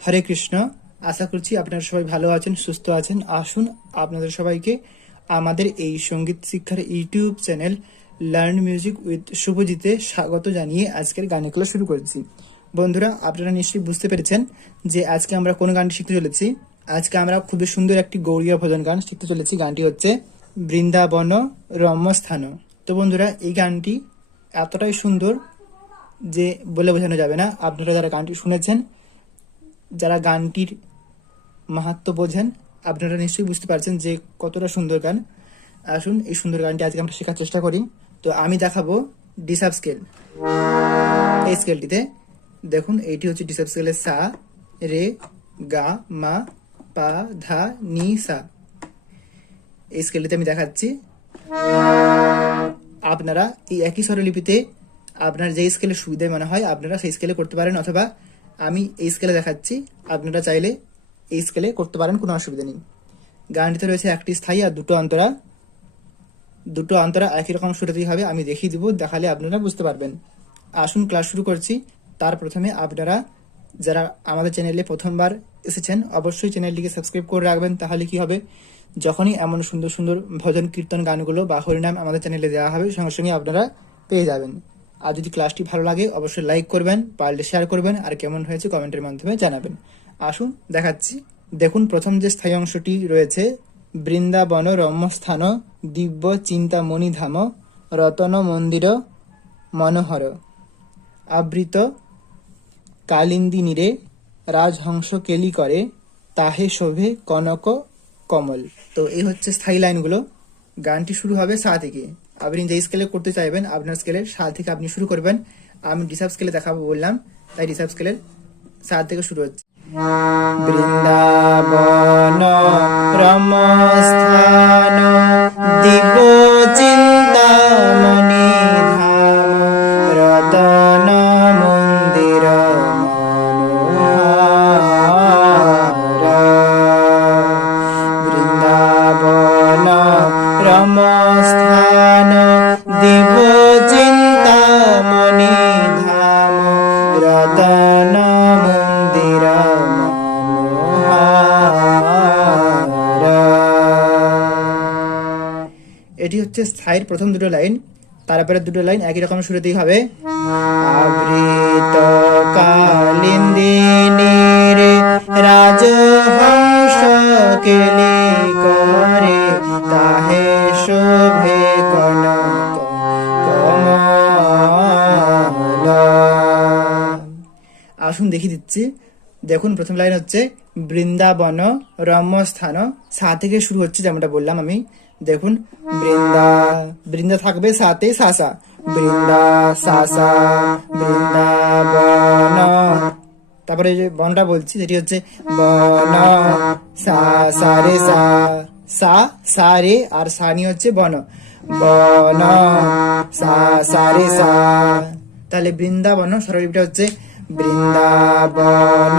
হরে কৃষ্ণ। আশা করছি আপনারা সবাই ভালো আছেন, সুস্থ আছেন। আসুন আপনাদের সবাইকে আমাদের এই সঙ্গীত শিক্ষার YouTube channel learn music with শুভজিতে স্বাগত জানিয়ে আজকের গানের ক্লাস শুরু করেছি। বন্ধুরা, আপনারা নিশ্চয়ই বুঝতে পেরেছেন যে আজকে আমরা কোন গানটি শিখতে চলেছি। আজকে আমরা খুবই সুন্দর একটি গৌড়ীয় ভজন গান শিখতে চলেছি। গানটি হচ্ছে বৃন্দাবন রম্যস্থান। তো বন্ধুরা, এই গানটি এতটাই সুন্দর যে বলে বোঝানো যাবে না। আপনারা যারা গানটি শুনেছেন, যারা গানটির মাহাত্ম্য বোঝেন, আপনারা নিশ্চয়ই বুঝতে পারছেন যে কতটা সুন্দর গান। আসুন এই সুন্দর গানটি আজকে আমরা শেখার চেষ্টা করি। তো আমি দেখাবো ডিসাব স্কেল। এই স্কেলটিতে দেখুন, এইটি হচ্ছে ডিসাব স্কেলের সা, রে, গা, মা, পা, ধা, নি, সা। এই স্কেলটিতে আমি দেখাচ্ছি। আপনারা এই একই স্বরলিপিতে আপনার যে স্কেলে সুবিধা মনে হয় আপনারা সেই স্কেলে করতে পারেন, অথবা আমি এই স্কেলে দেখাচ্ছি, আপনারা চাইলে এই স্কেলে করতে পারেন, কোনো অসুবিধা নেই। গানটিতে রয়েছে একটি স্থায়ী আর দুটো অন্তরা। দুটো অন্তরা একই রকম সুরেতেই হবে। আমি দেখিয়ে দিব, দেখালে আপনারা বুঝতে পারবেন। আসুন ক্লাস শুরু করছি। তার প্রথমে আপনারা যারা আমাদের চ্যানেলে প্রথমবার এসেছেন অবশ্যই চ্যানেলটিকে সাবস্ক্রাইব করে রাখবেন। তাহলে কি হবে, যখনই এমন সুন্দর সুন্দর ভজন কীর্তন গানগুলো বা হরিনাম আমাদের চ্যানেলে দেওয়া হবে সঙ্গে সঙ্গে আপনারা পেয়ে যাবেন। আর যদি ক্লাসটি ভালো লাগে অবশ্যই লাইক করবেন, পারলে শেয়ার করবেন, আর কেমন হয়েছে কমেন্টের মাধ্যমে জানাবেন। আসুন দেখাচ্ছি। দেখুন, প্রথম যে স্থায়ী অংশটি রয়েছে, বৃন্দাবন রম্যস্থান দিব্য চিন্তামণি ধাম রতন মন্দির মনোহর আবৃত কালিন্দী নীরে রাজহংস কেলি করে তাহে শোভে কনক কমল। তো এই হচ্ছে স্থায়ী লাইনগুলো। গানটি শুরু হবে সা থেকে। আপনি যে স্কেলে করতে চাইবেন আপনার স্কেলের সা থেকে আপনি শুরু করবেন। আমি ডিসাব স্কেলে দেখাবো বললাম, তাই ডিসাব স্কেলের সা থেকে শুরু হচ্ছে। বৃন্দাবন রমস্থান দিব্য চিন্তামণি ধাম রতন মন্দির বৃন্দাবন রমস্থান দিব্য চিন্তামণি ধাম রতন মন্দির। এটি হচ্ছে স্থায়ীর প্রথম দুটো লাইন। তারপরে দুটো লাইন একই রকম সুরেতেই হবে। আবৃত কালিন্দিনীরে রাজহংস কেলি করে তাহে শোভে কনক কমল। আসুন দেখিয়ে দিচ্ছি। দেখুন, প্রথম লাইন হচ্ছে বৃন্দাবন রম্যস্থান, সা থেকে শুরু হচ্ছে যেমনটা বললাম আমি। দেখুন, বৃন্দা বৃন্দা থাকবে সাথে সা সা, বৃন্দা সা সা বৃন্দাবন। তারপরে যে বনটা বলছি সেটি হচ্ছে বন সা সা রে সা, সা সা রে আর সানি হচ্ছে বন, বন সা সা রে সা। তাহলে বৃন্দাবন স্বরলিপিটা হচ্ছে বৃন্দাবন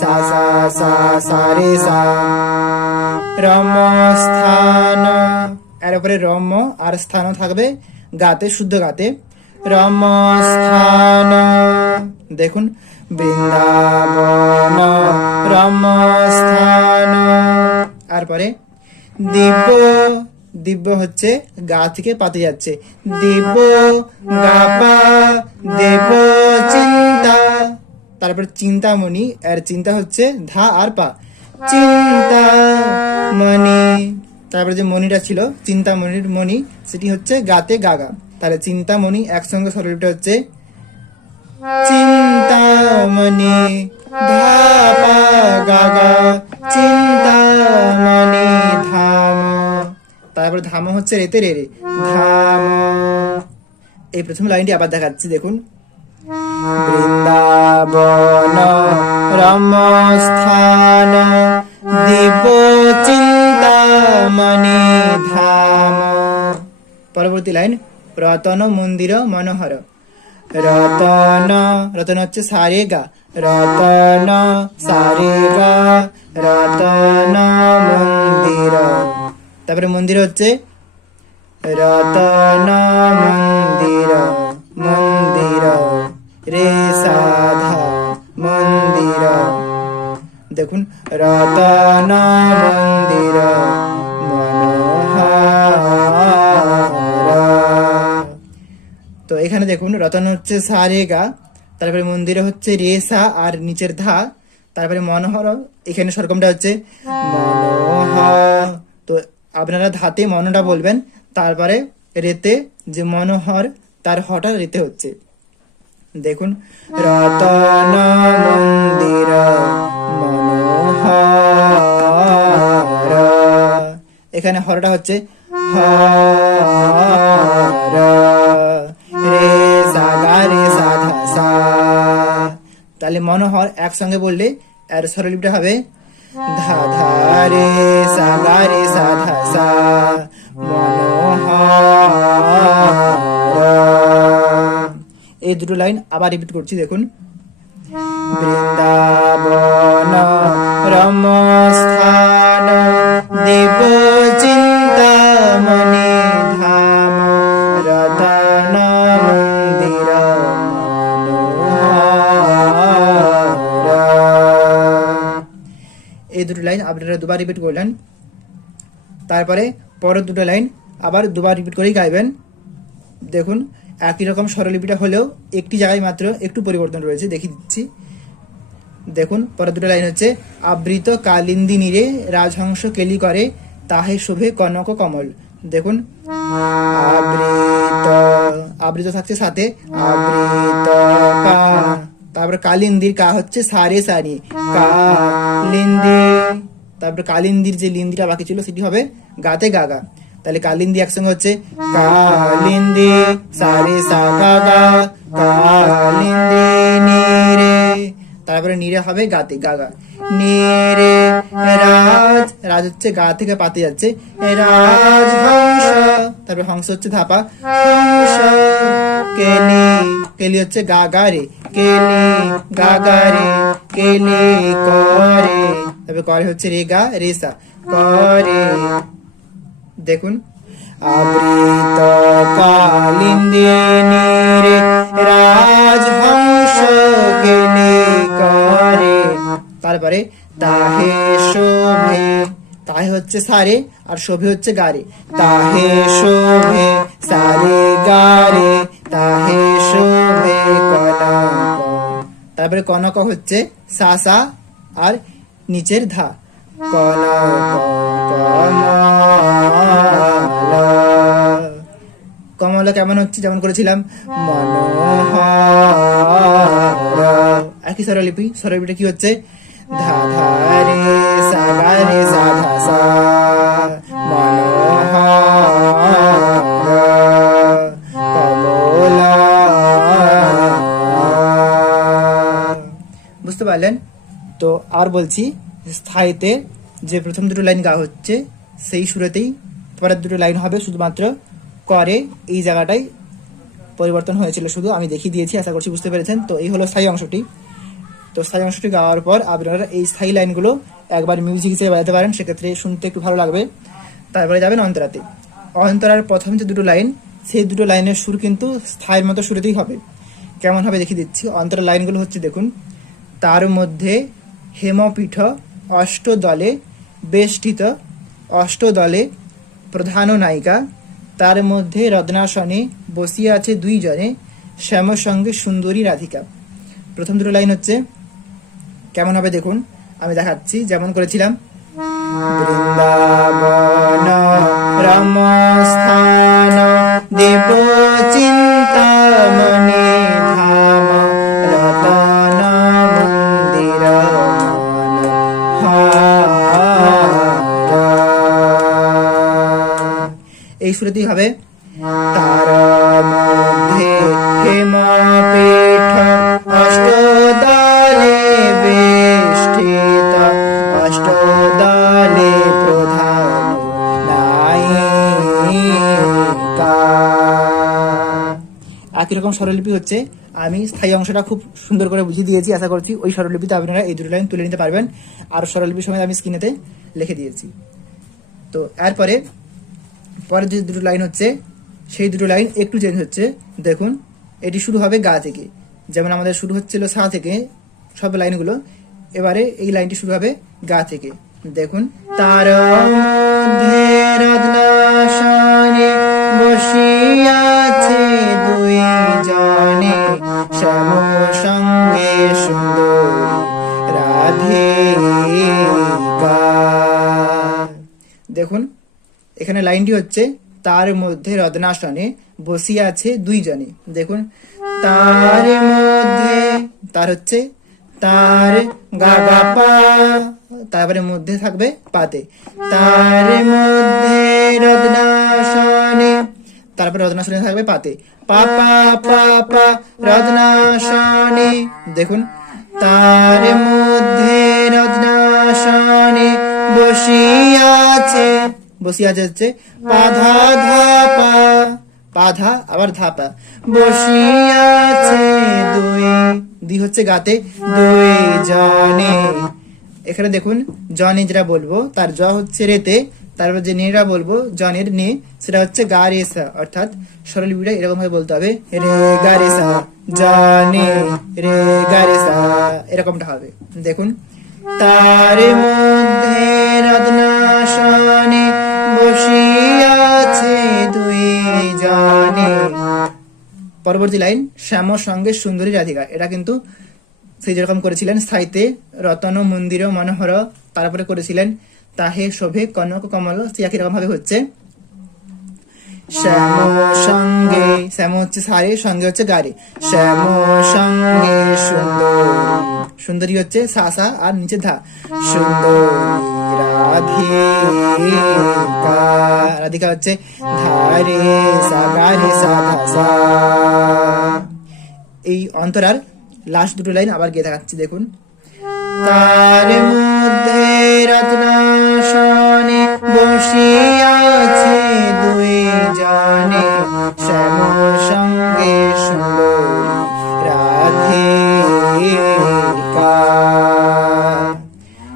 সা সা সা সা রে সা। রমস্থান, এর উপরে রম আর স্থান থাকবে গাতে, শুদ্ধ গাতে, রমস্থান। দেখুন, বৃন্দাবন রমস্থান। আর পরে দিব্য, দিব্য হচ্ছে গা থেকে পাতে যাচ্ছে, দিব্য গা পা দেব চিন্তা। তারপর চিন্তামণি, এর চিন্তা হচ্ছে ধা আর পা, চিন্তামণি। তারপরে যে মণিটা ছিল চিন্তামণির মণি, সেটি হচ্ছে গাতে গাগা। তাহলে চিন্তামণি একসঙ্গে স্বরলিপিটা হচ্ছে চিন্তামণি ধা পা গাগা চিন্তামণি ধাম। তারপরে ধাম হচ্ছে রেতে রে রে ধাম। এই প্রথম লাইনটি আবার দেখাচ্ছি। দেখুন, বৃন্দাবন রমস্থান দিব্য চিন্তামণি ধাম। পরবর্তী লাইন রতন মন্দির মনোহর। রতন, রতন হচ্ছে সারে গা, রতন সারে গা রতন মন্দির। তারপরে মন্দির হচ্ছে রতন মন্দির, মন্দির রে সাধা মন্দির। দেখুন রতন মন্দির মনোহর। তো এখানে দেখুন রতন হচ্ছে সা রে গা, তারপরে মন্দিরে হচ্ছে রে সা আর নিচের ধা, তারপরে মনোহর এখানে সরগমটা হচ্ছে মনোহর। তো আপনারা ধাতে মনটা বলবেন, তারপরে রেতে যে মনোহর তার হটা রেতে হচ্ছে। দেখুন রতন মন্দির মনোহর, এখানে হরটা হচ্ছে হর, রে সা গা রে সা ধা সা। তাহলে মনোহর একসঙ্গে বললে এর স্বরলিপিটা হবে ধা ধা রে সা গা রে সা ধা সা মনোহর। এই দুটো লাইন আবার রিপিট করছি, দেখুন বৃন্দাবন রমস্থান দেব চিন্তামণি ধাম রতন মন্দির মনোহর। এই দুটো লাইন আপনারা দুবার রিপিট করলেন, তারপরে পরের দুটো লাইন আবার দুবার রিপিট করেই গাইবেন। দেখুন একই রকম স্বরলিপিটা হলেও একটি জায়গায় মাত্র একটু পরিবর্তন রয়েছে, দেখিয়ে দিচ্ছি। দেখুন পরের দুটো লাইন হচ্ছে আবৃত কালিন্দী নীরে রাজহংস কেলি করে তাহে শোভে কনক কমল। দেখুন আবৃত, আবৃত থাকছে সাথে আবৃত কা, তারপরে কালিন্দির কা হচ্ছে সারে সারি কালিন্দি, তারপরে কালিন্দির যে লিন্দিটা বাকি ছিল সেটি হবে গাতে গাগা। তাহলে কালিন্দি একসঙ্গে হচ্ছে কালিন্দি সারে সা গা গা কালিন্দি নীরে, তারপরে নীরে হবে গাতে গাগা নীরে রাজ, রাজ হচ্ছে গা থেকে পাতে যাচ্ছে রাজ হংস, তারপরে হংস হচ্ছে ধাপা হংস, কেলি, কেলি হচ্ছে গা গা রে কেলি গা গা রে কেলি করে, তারপরে করে হচ্ছে রে গা রে সা করে। দেখুন আবৃত কালিন্দী নীরে রাজহংস কেলি করে, তারপরে তাহে শোভে, তাহে হচ্ছে সারে আর শোভে হচ্ছে গারে, তাহে শোভে সারে গারে তাহে শোভে কনক, তারপরে কনক হচ্ছে সা সা আর নিচের ধা কনক কমলা কেমন হচ্ছে যেমন করেছিলাম মনোহর। একই স্বরলিপি, স্বরলিপিটা কি হচ্ছে ধা ধা রে সা গা রে সা ধা সা মনোহর কমলা। বুঝতে পারলেন? তো আর বলছি স্থায়ীতে যে প্রথম দুটো লাইন গা হচ্ছে সেই সুরেতেই পরের দুটো লাইন হবে, শুধুমাত্র করে এই জায়গাটাই পরিবর্তন হয়েছিল, শুধু আমি দেখিয়ে দিয়েছি, আশা করছি বুঝতে পেরেছেন। তো এই হলো স্থায়ী অংশটি। তো স্থায়ী অংশটি গাওয়ার পর আপনারা এই স্থায়ী লাইনগুলো একবার মিউজিক হিসেবে বাজাতে পারেন, সেক্ষেত্রে শুনতে একটু ভালো লাগবে। তারপরে যাবেন অন্তরাতে। অন্তরার প্রথম যে দুটো লাইন সেই দুটো লাইনের সুর কিন্তু স্থায়ীর মতো সুরেতেই হবে। কেমন হবে দেখিয়ে দিচ্ছি। অন্তরার লাইনগুলো হচ্ছে দেখুন তার মধ্যে হেমপীঠ অষ্টদলে বেষ্টিত অষ্টদলে প্রধান নায়িকা, তার মধ্যে রত্নাসনে বসিয়ে আছে দুই জনে শ্যাম সঙ্গে সুন্দরী রাধিকা। প্রথম দুটো লাইন হচ্ছে কেমন হবে দেখুন, আমি দেখাচ্ছি যেমন করেছিলাম বৃন্দাবন রমস্থান দেব চিন্তামণি ধাম রতন মন্দির মনোহর। এই সুরেতেই হবে তার মধ্যে হেমপীঠ অষ্টদলে বেষ্টিত অষ্টদলে প্রধান নায়িকা। একই রকম স্বরলিপি হচ্ছে, আমি স্থায়ী অংশটা খুব সুন্দর করে বুঝিয়ে দিয়েছি, আশা করছি ওই স্বরলিপিতে আপনারা এই দুটো লাইন তুলে নিতে পারবেন। আর স্বরলিপির সময় আমি স্ক্রিনেতে লিখে দিয়েছি। তো এরপরে পরের যে দুটো লাইন হচ্ছে সেই দুটো লাইন একটু চেঞ্জ হচ্ছে। দেখুন এটি শুরু হবে গা থেকে, যেমন আমাদের শুরু হচ্ছিল সা থেকে সব লাইনগুলো, এবারে এই লাইনটি শুরু হবে গা থেকে। দেখুন, তার মধ্যে রত্নাসনে বসিয়াছে দুই জনে, শ্যাম সঙ্গে সুন্দরী রাধিকা। দেখুন, এখানে লাইনটি হচ্ছে তার মধ্যে রত্নাসনে বসিয়া আছে দুই জনে। দেখুন, তার মধ্যে, তার হচ্ছে তার গা গা পা, তারপরে মধ্যে থাকবে পাতে, তার মধ্যে রত্নাসনে, তারপরে রত্নাসনে থাকবে পাতে, পা পা পা পা রত্নাসনে। দেখুন, তার মধ্যে রত্নাসনে বসিয়াছে, বসিয়াছে হচ্ছে পা ধা ধা পা, পা ধা আবার ধা পা, বসিয়াছে দুই, দুই হচ্ছে গাতে, দুই জনে। এখানে দেখুন, জনে যেটা বলবো তার জ হচ্ছে রেতে, তারপর যে নেরা বলবো জনের নে, সেটা হচ্ছে গা রে সা, অর্থাৎ স্বরলিপিটা এরকম ভাবে বলতে হবে, রে গা রে সা, জনে রে গা রে সা, এরকমটা হবে। দেখুন, তার মধ্যে রত্নাসনে বসিয়াছে দুই জনে। পরবর্তী লাইন, শ্যাম সঙ্গে সুন্দরী রাধিকা। এটা কিন্তু সেই যেরকম করেছিলেন স্থায়ীতে রতন মন্দির মনোহর, তারপরে করেছিলেন তাহে শোভে কনক কমল, সে একই রকম ভাবে হচ্ছে শ্যাম সঙ্গে, শ্যাম হচ্ছে সারে, সঙ্গে হচ্ছে গারে, শ্যাম সঙ্গে সুন্দরী, সুন্দরী হচ্ছে সা সা আর নিচে ধা, সুন্দরী রাধিকা, রাধিকা হচ্ছে ধারে সা গারে সা ধা সা। এই অন্তরার লাস্ট দুটো লাইন আবার গিয়ে দেখাচ্ছি। দেখুন, তার মধ্যে রত্নাসনে বসিয়াছে দুই জনে, শ্যাম সঙ্গে সুন্দরী রাধিকা।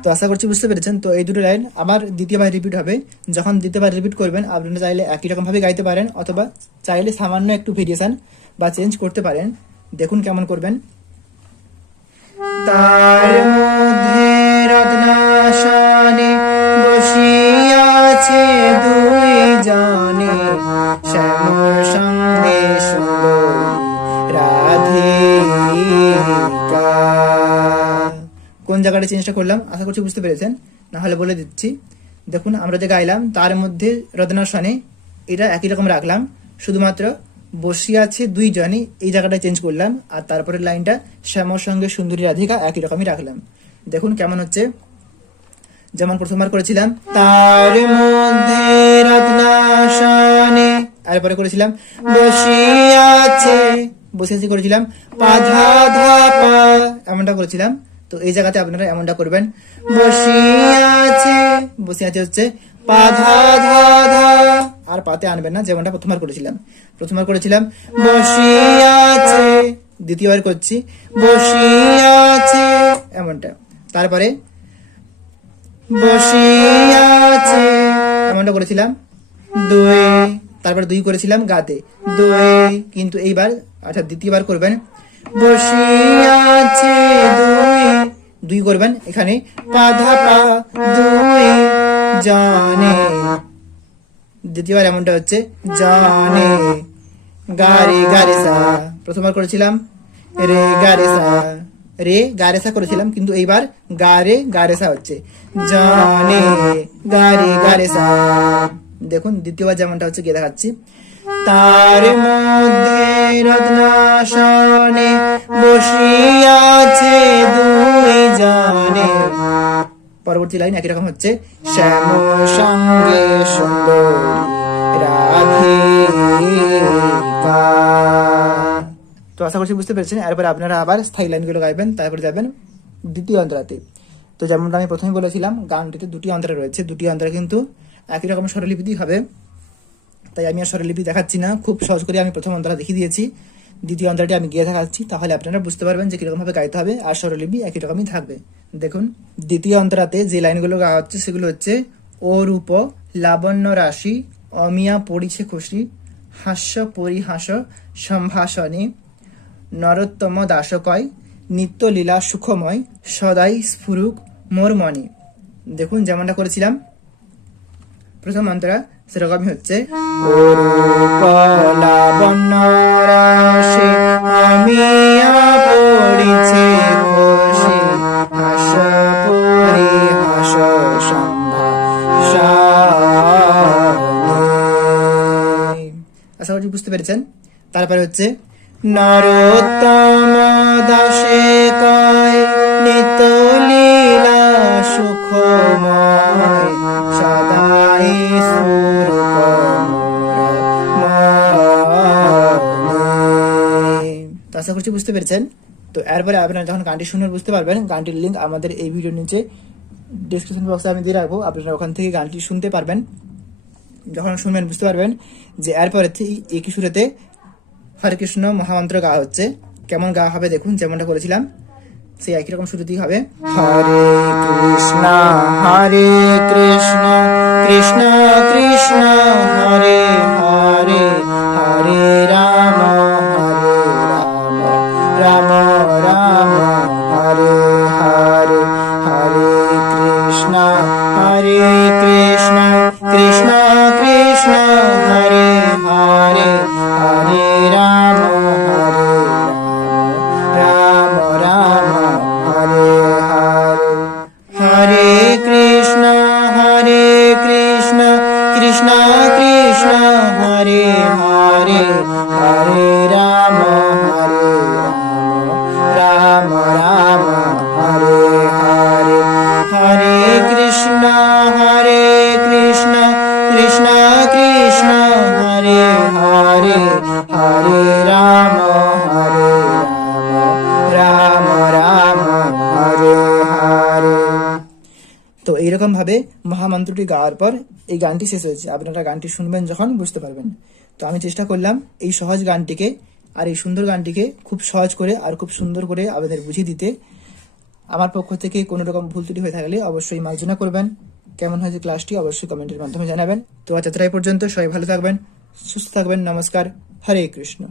তো আশা করছি বুঝতে পেরেছেন। তো এই দুটো লাইন আবার দ্বিতীয়বার রিপিট হবে। যখন দ্বিতীয়বার রিপিট করবেন, আপনারা চাইলে একই রকম ভাবে গাইতে পারেন, অথবা চাইলে সামান্য একটু ভেরিয়েশন বা চেঞ্জ করতে পারেন। দেখুন কেমন করবেন। তার মধ্যে রত্নাসনে বসিয়াছে দুই জনে, শ্যাম সঙ্গে সুন্দরী রাধিকা। কোন জায়গাটা চেঞ্জটা করলাম আশা করছি বুঝতে পেরেছেন, না হলে বলে দিচ্ছি। দেখুন, আমরা যে গাইলাম তার মধ্যে রত্নাসনে, এটা একই রকম রাখলাম, শুধুমাত্র বসিয়াছে দুই জনে এই জায়গাটা চেঞ্জ করলাম, আর তারপরে লাইনটা শ্যামর সঙ্গে সুন্দরী রাধিকা একই রকমই রাখলাম। দেখুন কেমন হচ্ছে। যেমন প্রথমবার করেছিলাম তার মধ্যে রত্নাসনে, এরপরে করেছিলাম বসিয়াছে, বসিয়াছে করেছিলাম পা ধা ধা পা, এমনটা করেছিলাম। তো এই জায়গাতে আপনারা এমনটা করবেন, বসিয়াছে, বসিয়াছে হচ্ছে পা ধা ধা ধা, আর পাতে আনবেন না, যেমনটা প্রথমবার করেছিলাম। প্রথমবার করেছিলাম বসিয়াছে, দ্বিতীয়বার করছি বসিয়াছে, এমনটা। তারপরে বসিয়াছে, এমনটা করেছিলাম দুই, তারপর দুই করেছিলাম গাতে দুই, কিন্তু এইবার অর্থাৎ দ্বিতীয়বার করবেন বসিয়াছে দুই, দুই করবেন এখানে পা ধা পা দুই জানে। দ্বিতীয়বার এমনটা হচ্ছে জানে গারে গারে সা, প্রথমবার করেছিলাম রে গারে সা, রে গারে সা করেছিলাম, কিন্তু এইবার গারে গারে সা হচ্ছে জানে গারে গারে সা। দেখুন দ্বিতীয়বার যেমনটা হচ্ছে গিয়ে দেখাচ্ছি। তার মধ্যে রত্নাসনে বসিয়াছে দুই জনে, পরবর্তী লাইন একই রকম হচ্ছে শ্যাম সঙ্গে সুন্দরী রাধিকা। তো আশা করছি বুঝতে পেরেছেন। এরপরে আপনারা আবার স্থায়ী লাইনগুলো গাইবেন, তারপরে যাবেন দ্বিতীয় অন্তরাতে। তো যেমনটা আমি প্রথমে বলেছিলাম, গানটিতে দুটি অন্তরা রয়েছে, দুটি অন্তরা কিন্তু একই রকম স্বরলিপি হবে, তাই আমি আর স্বরলিপি দেখাচ্ছি না, খুব সহজ করে আমি প্রথম অন্তরা দেখিয়ে দিয়েছি। দ্বিতীয় অন্তরাটি আমি গিয়ে দেখাচ্ছি, তাহলে আপনারা বুঝতে পারবেন যে কিরকম ভাবে গাইতে হবে, আর স্বরলিপি একই রকমই থাকবে। দেখুন দ্বিতীয় অন্তরাতে যে লাইনগুলো গাওয়া হচ্ছে সেগুলো হচ্ছে ও রূপ লাবণ্য রাশি অমিয়া পড়িছে খুশি হাস্য পরিহাস সম্ভাষণে নরোত্তম দাসকয় নিত্য লীলা সুখময় সদাই স্ফুরুক মোর মনে। দেখুন যেমনটা করেছিলাম প্রথম মন্ত্রটা সেরকমই হচ্ছে লাবণ্য রাশি আমিয়া পড়িছে খুশি হাস পরিহাস সম্ভাষণে। আশা করছি বুঝতে পেরেছেন। তারপরে হচ্ছে নরোত্তম দাসে কয় নিত্য লীলা সুখময় সদাই স্বরূপ মনে। তো আশা করছি বুঝতে পেরেছেন। তো এরপরে আপনারা যখন গানটি শুনবেন বুঝতে পারবেন। গানটির লিঙ্ক আমাদের এই ভিডিওর নিচে ডিসক্রিপশন বক্সে আমি দিয়ে রাখবো, আপনারা ওখান থেকে গানটি শুনতে পারবেন। যখন শুনবেন বুঝতে পারবেন যে এরপরে একই সুরেতে হরে কৃষ্ণ মহামন্ত্র গাওয়া হচ্ছে। কেমন গাওয়া হবে দেখুন, যেমনটা করেছিলাম সেই একই রকম শুরুতেই হবে। হরে কৃষ্ণ কৃষ্ণ কৃষ্ণ হরে হরে হরে রাম রাম রাম হরে হরে হরে কৃষ্ণ কৃষ্ণ কৃষ্ণ হরে হরে হরে রাম রাম রাম হরে হরে হরে কৃষ্ণ কৃষ্ণ কৃষ্ণ হরে হরে হরে রাম রাম রাম হরে হরে হরে কৃষ্ণ কৃষ্ণ কৃষ্ণ হরে হরে হরে রাম রাম রাম হরে হরে। তো এইরকম ভাবে মহামন্ত্রটি গাওয়ার পর এই গানটি শেষ হয়েছে। আপনারা গানটি শুনবেন যখন বুঝতে পারবেন। তো আমি চেষ্টা করলাম এই সহজ গানটিকে আর এই সুন্দর গানটিকে খুব সহজ করে আর খুব সুন্দর করে আপনাদের বুঝিয়ে দিতে। আমার পক্ষ থেকে কোনো রকম ভুল ত্রুটি হয়ে থাকলে অবশ্যই মার্জনা করবেন। কেমন হয়েছে ক্লাসটি অবশ্যই কমেন্টের মাধ্যমে জানাবেন। তো আজ এতটাই পর্যন্ত, সবাই ভালো থাকবেন, সুস্থ থাকবেন। নমস্কার, হরে কৃষ্ণ।